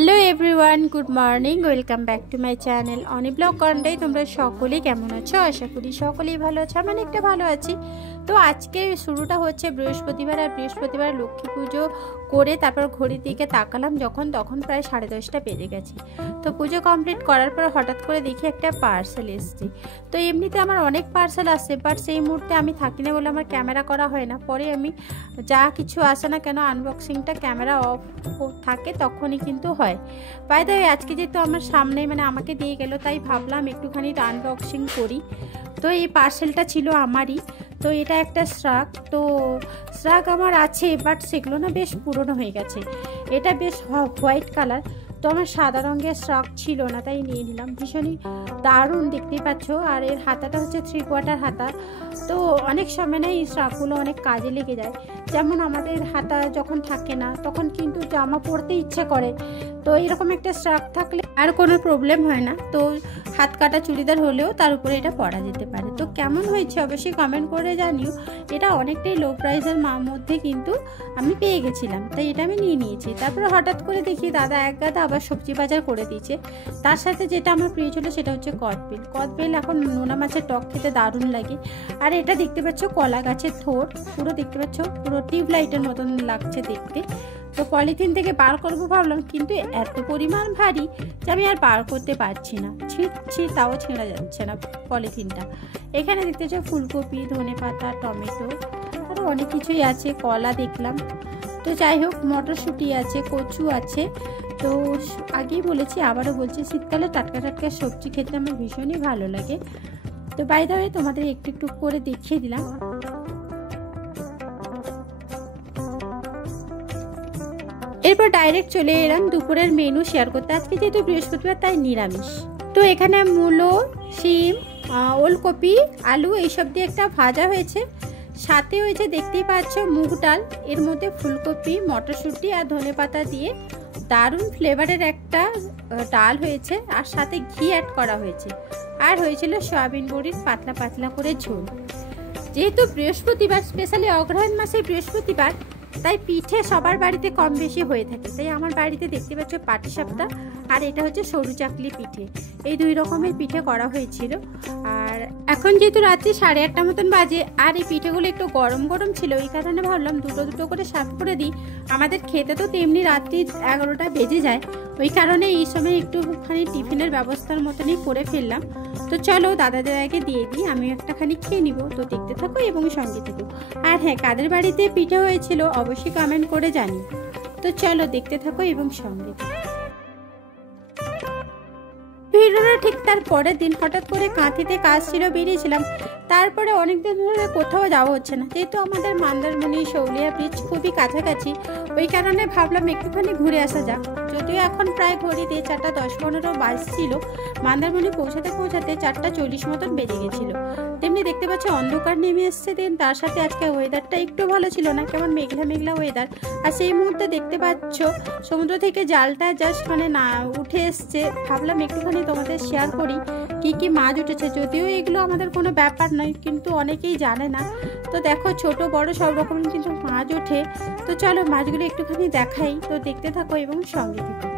Hello everyone, good morning, welcome back to my channel Oni blog Contai. তোমরা সকলেই কেমন আছো? আশা করি সকলেই ভালো আছো। আমি অনেকটা ভালো আছি। তো আজকে শুরুটা হচ্ছে বৃহস্পতিবার, আর বৃহস্পতিবার লক্ষ্মী পুজো করে তারপর ঘড়ির দিকে তাকালাম তখন প্রায় 10:30 বেজে গেছে। তো পুজো কমপ্লিট করার পর হঠাৎ করে দেখি একটা পার্সেল এসছে। তো এমনিতে আমার অনেক পার্সেল আসছে, বাট সেই মুহূর্তে আমি থাকি না বলে আমার ক্যামেরা করা হয় না। পরে আমি যা কিছু আসে না কেন আনবক্সিংটা ক্যামেরা অফ থাকে তখনই কিন্তু হয়। বাই দ্য ওয়ে, আজকে যেহেতু আমার সামনে আমাকে দিয়ে গেল, তাই ভাবলাম একটুখানি আনবক্সিং করি। তো এই পার্সেলটা ছিল আমারই। তো এটা একটা শ্রাগ। তো শ্রাগ আমার আছে, বাট সেগুলো না বেশ পুরনো হয়ে গেছে। এটা বেশ হোয়াইট কালার। তো আমার সাদা রঙের শ্রাগ ছিল না, তাই নিয়ে নিলাম। ভীষণই দারুণ, দেখতেই পাচ্ছ। আর এর হাতাটা হচ্ছে 3/4 হাতা। তো অনেক সময় না এই শ্রাগগুলো অনেক কাজে লেগে যায়। যেমন আমাদের হাতা যখন থাকে না তখন কিন্তু জামা পরতে ইচ্ছে করে। তো এরকম একটা শ্রাগ থাকলে আর কোনো প্রবলেম হয় না। তো হাত কাটা চুড়িদার হলেও তার উপরে এটা পরা যেতে পারে। তো কেমন হয়েছে অবশ্যই কমেন্ট করে জানিও। এটা অনেকটাই লো প্রাইসের মধ্যে কিন্তু আমি পেয়ে গেছিলাম, তাই এটা আমি নিয়ে নিয়েছি। তারপরে হঠাৎ করে দেখি দাদা এক গাদা আবার সবজি বাজার করে দিয়েছে। তার সাথে যেটা আমার প্রিয় ছিল সেটা হচ্ছে কদবেল। কদবেল এখন নোনা মাছের টক খেতে দারুণ লাগে। আর এটা দেখতে পাচ্ছ কলা গাছের থোড়, পুরো দেখতে পাচ্ছ পুরো টিউবলাইটের মতন লাগছে দেখতে। তো পলিথিন থেকে বার করবো ভাবলাম, কিন্তু এত পরিমাণ ভারী যে আমি আর বার করতে পারছি না। ছিঁড়ছি তাও ছিঁড়া যাচ্ছে না পলিথিনটা। এখানে দেখতে পাচ্ছ ফুলকপি, ধনেপাতা, টমেটো, আরও অনেক কিছুই আছে। কলা দেখলাম। তো যাই হোক, মটরশুঁটি আছে, কচু আছে। তো আগেই বলেছি, আবারও বলছি, শীতকালে টাটকা টাটকা সবজি খেতে আমার ভীষণই ভালো লাগে। তো বাই দ্য ওয়ে তোমাদের একটু একটু করে দেখিয়ে দিলাম। এরপর ডাইরেক্ট চলে এলাম দুপুরের মেনু শেয়ার করতে। আজকে যেহেতু বৃহস্পতিবার তাই নিরামিষ। তো এখানে মূলো, শিম, ওলকপি, আলু এইসব দিয়ে একটা ভাজা হয়েছে। সাথে হয়েছে দেখতেই পাচ্ছ মুগ ডাল, এর মধ্যে ফুলকপি, মটরশুঁটি আর ধনেপাতা দিয়ে দারুণ ফ্লেভারের একটা ডাল হয়েছে। আর সাথে ঘি অ্যাড করা হয়েছে। আর হয়েছিল সয়াবিন বড়ির পাতলা পাতলা করে ঝোল। যেহেতু বৃহস্পতিবার, স্পেশালি অগ্রহায়ণ মাসের বৃহস্পতিবার, তাই পিঠে সবার বাড়িতে কম বেশি হয়ে থাকে। তাই আমার বাড়িতে দেখতে পাচ্ছ পাটিসাপটা আর এটা হচ্ছে সরু চাকলি পিঠে। এই দুই রকমের পিঠে করা হয়েছিল। আর এখন যেহেতু রাত্রি 8:30 মতন বাজে, আর এই পিঠেগুলো একটু গরম গরম ছিল, এই কারণে ভাবলাম দুটো করে সার্ভ করে দিই। আমাদের খেতে তো তেমনি রাত্রি 11টা বেজে যায়, ওই কারণে এই সময় একটুখানি টিফিনের ব্যবস্থার মতনই করে ফেললাম। তো চলো দাদাদের আগে দিয়ে দিই, আমি একটাখানি খেয়ে নিব। তো দেখতে থাকো এবং সঙ্গে থাকো। আর হ্যাঁ, কাদের বাড়িতে পিঠে হয়েছিল অবশ্যই কমেন্ট করে জানিও। তো চলো দেখতে থাকো এবং সঙ্গে থাকো। ভিডিওটা ঠিক তার পরের দিন হঠাৎ করে কাঁথিতে কাজ ছিল, বেরিয়েছিলাম। তারপরে অনেকদিন ধরে কোথাও যাওয়া হচ্ছে না, যেহেতু আমাদের মন্দারমণি শৌলিয়া ব্রিজ খুবই কাছাকাছি, ওই কারণে ভাবলাম একটুখানি ঘুরে আসা যাক। যদিও এখন প্রায় ঘড়িতে 4:10-15 বাজছিল, মন্দারমণি পৌঁছাতে 4:40 মতন বেজে গেছিল। তেমনি দেখতে পাচ্ছি অন্ধকার নেমে এসছে দিন, তার সাথে আজকে ওয়েদারটা একটু ভালো ছিল না, কেমন মেঘলা মেঘলা ওয়েদার। আর সেই মুহূর্তে দেখতে পাচ্ছ সমুদ্র থেকে জালটা জাস্ট না উঠে এসছে। ভাবলাম একটুখানি তোমাদের শেয়ার করি কি কি মাছ উঠেছে। যদিও এগুলো আমাদের কোনো ব্যাপার নয়, কিন্তু অনেকেই জানে না। তো দেখো ছোট বড় সব রকমের কিন্তু মাছ ওঠে। তো চলো মাছগুলো একটুখানি দেখাই। তো দেখতে থাকো এবং সঙ্গে থাকো।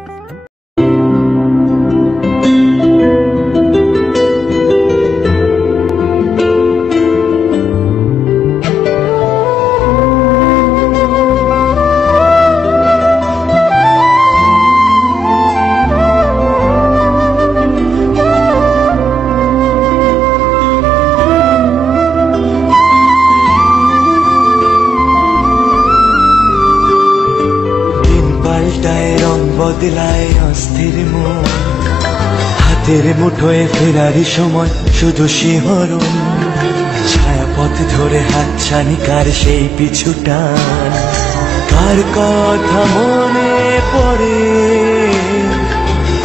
বদলায় অস্থির মন, হাতের মুঠোয় ফেরারি সময় শুধু শিহরণ। ছায়াপথ ধরে হাতছানি কার সেই পিছু টান, কার কথা মনে পড়ে,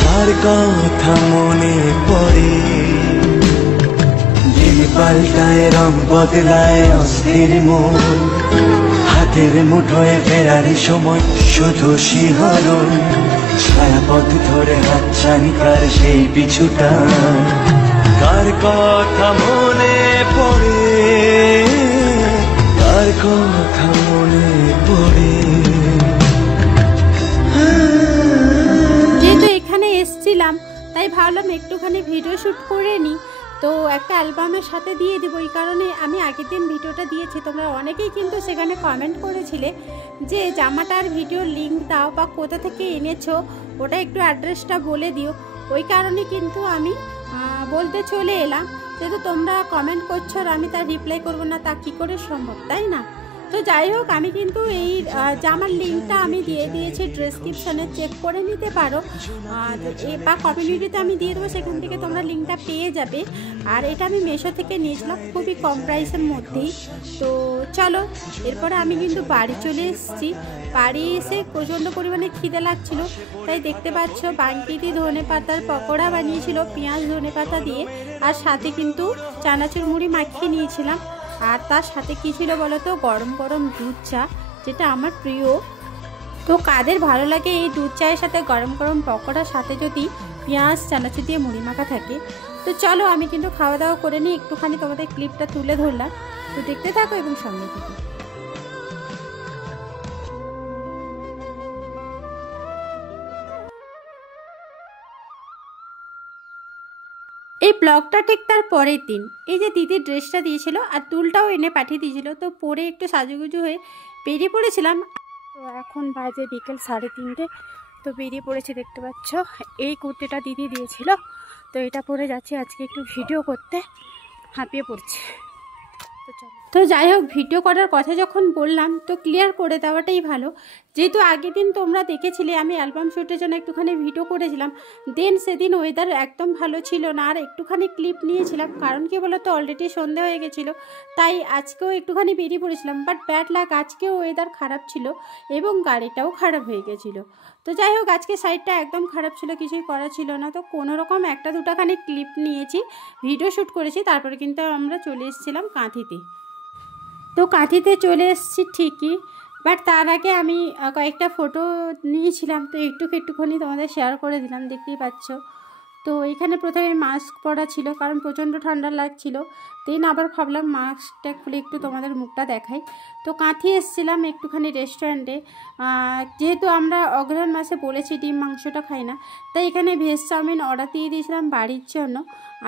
কার কথা মনে পড়ে। দিন পাল্টায় রং বদলায় অস্থির মন, হাতের মুঠোয় ফেরারি সময় শুধু শিহরণ। ছায়াপথ ধরে হাতছানি কার সেই পিছু টান, কার কথা মনে পড়ে, কার কথা মনে পড়ে। তাই ভাবলাম একটুখানি ভিডিও শ্যুট করে নিই, তো একটা অ্যালবামের সাথে দিয়ে দেবো। এই কারণে আমি আগের দিন ভিডিওটা দিয়েছি, তোমরা অনেকেই কিন্তু সেখানে কমেন্ট করেছিলে যে জামাটার ভিডিও লিঙ্ক দাও বা কোথা থেকে এনেছো ওটা একটু অ্যাড্রেসটা বলে দিও। ওই কারণে কিন্তু আমি বলতে চলে এলাম, যেহেতু তোমরা কমেন্ট করছো আর আমি তার রিপ্লাই করবো না, তা কী করে সম্ভব, তাই না? তো যাই হোক, আমি কিন্তু এই জামার লিঙ্কটা আমি দিয়ে দিয়েছি ডেসক্রিপশানে, চেক করে নিতে পারো, বা কমিউনিটিতে আমি দিয়ে দেবো, সেখান থেকে তোমরা লিঙ্কটা পেয়ে যাবে। আর এটা আমি মিশো থেকে নিয়েছিলাম খুবই কম প্রাইসের মধ্যেই। তো চলো, এরপরে আমি কিন্তু বাড়ি চলে এসেছি। বাড়ি এসে প্রচণ্ড পরিমাণে খিদে লাগছিল, তাই দেখতে পাচ্ছ বাঙ্কিটি ধনে পাতার পকোড়া বানিয়েছিল পেঁয়াজ ধনে পাতা দিয়ে, আর সাথে কিন্তু চানাচুর মুড়ি মাখিয়ে নিয়েছিলাম। আর তার সাথে কী ছিল বলো তো, গরম গরম দুধ চা, যেটা আমার প্রিয়। তো কাদের ভালো লাগে এই দুধ চায়ের সাথে গরম গরম পকোড়ার সাথে যদি পেঁয়াজ চানাচুর দিয়ে মুড়ি মাখা থাকে। তো চলো, আমি কিন্তু খাওয়া দাওয়া করে নিই, একটুখানি তোমাদের ক্লিপটা তুলে ধরলাম, তো দেখতে থাকো এবং সঙ্গে থাকো। এই ব্লগটা ঠিক তার পরের দিন, এই যে দিদির ড্রেসটা দিয়েছিল আর দুলটাও এনে পাঠিয়ে দিয়েছিল, তো পরে একটু সাজুগুজু হয়ে বেরিয়ে পড়েছিলাম। তো এখন বাজে বিকেল 3:30, তো বেরিয়ে পড়েছি, দেখতে পাচ্ছ এই কুর্তিটা দিদি দিয়েছিল, তো এটা পরে যাচ্ছি আজকে একটু ভিডিও করতে, হাঁপিয়ে পড়ছি। তো যাই হোক, ভিডিও করার কথা যখন বললাম তো ক্লিয়ার করে দেওয়াটাই ভালো, যেহেতু আগের দিন তোমরা দেখেছিলে আমি অ্যালবাম শ্যুটের জন্য একটুখানি ভিডিও করেছিলাম, দেন সেদিন ওয়েদার একদম ভালো ছিল না, আর একটুখানি ক্লিপ নিয়েছিলাম, কারণ কি বলো তো অলরেডি সন্ধে হয়ে গেছিলো, তাই আজকেও একটুখানি বেরিয়ে পড়েছিলাম। বাট ব্যাড লাক, আজকেও ওয়েদার খারাপ ছিল এবং গাড়িটাও খারাপ হয়ে গেছিলো। তো যাই হোক, আজকে সাইডটা একদম খারাপ ছিল, কিছুই করা ছিল না, তো কোনো রকম একটা দুটাখানি ক্লিপ নিয়েছি, ভিডিও শ্যুট করেছি, তারপরে কিন্তু আমরা চলে এসেছিলাম কাঁথিতে। তো কাঁথিতে চলে এসেছি ঠিকই, বাট তার আগে আমি কয়েকটা ফটো নিয়েছিলাম, তো একটুখানি তোমাদের শেয়ার করে দিলাম, দেখতেই পাচ্ছ। তো এখানে প্রথমে মাস্ক পরা ছিল, কারণ প্রচণ্ড ঠান্ডা লাগছিল, দেন আবার ভাবলাম মাস্কটা খুলে একটু তোমাদের মুখটা দেখাই। তো কাঁথি এসেছিলাম একটুখানি রেস্টুরেন্টে, যেহেতু আমরা অগ্রহায়ণ মাসে বলেছি ডিম মাংসটা খাই না, তাই এখানে ভেজ চাউমিন অর্ডার দিয়ে দিয়েছিলাম বাড়ির জন্য,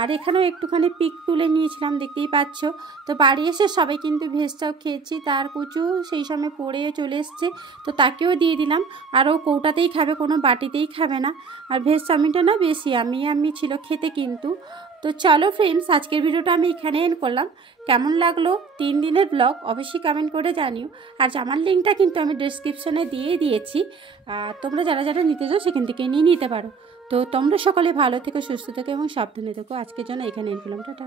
আর এখানেও একটুখানি পিক তুলে নিয়েছিলাম, দেখতেই পাচ্ছ। তো বাড়ি এসে সবাই কিন্তু ভেজ চাউ খেয়েছি, তার কুচু সেই সময় পড়ে চলে এসছে, তো তাকেও দিয়ে দিলাম, আর ও কৌটাতেই খাবে, কোনো বাটিতেই খাবে না, আর ভেজ চাউমিনটা না বেশি আমি ছিল খেতে কিন্তু। তো চলো ফ্রেন্ডস, আজকের ভিডিওটা আমি এখানে এন্ড করলাম। কেমন লাগলো 3 দিনের ব্লগ অবশ্যই কমেন্ট করে জানিও, আর জামার লিঙ্কটা কিন্তু আমি ডেসক্রিপশনে দিয়ে দিয়েছি, তোমরা যারা যারা নিতে চাও সেখান থেকে নিয়ে নিতে পারো। তো তোমরা সকলে ভালো থেকো, সুস্থ থেকো এবং সাবধানে থেকো। আজকের জন্য এখানে এন্ড করলাম, টাটা।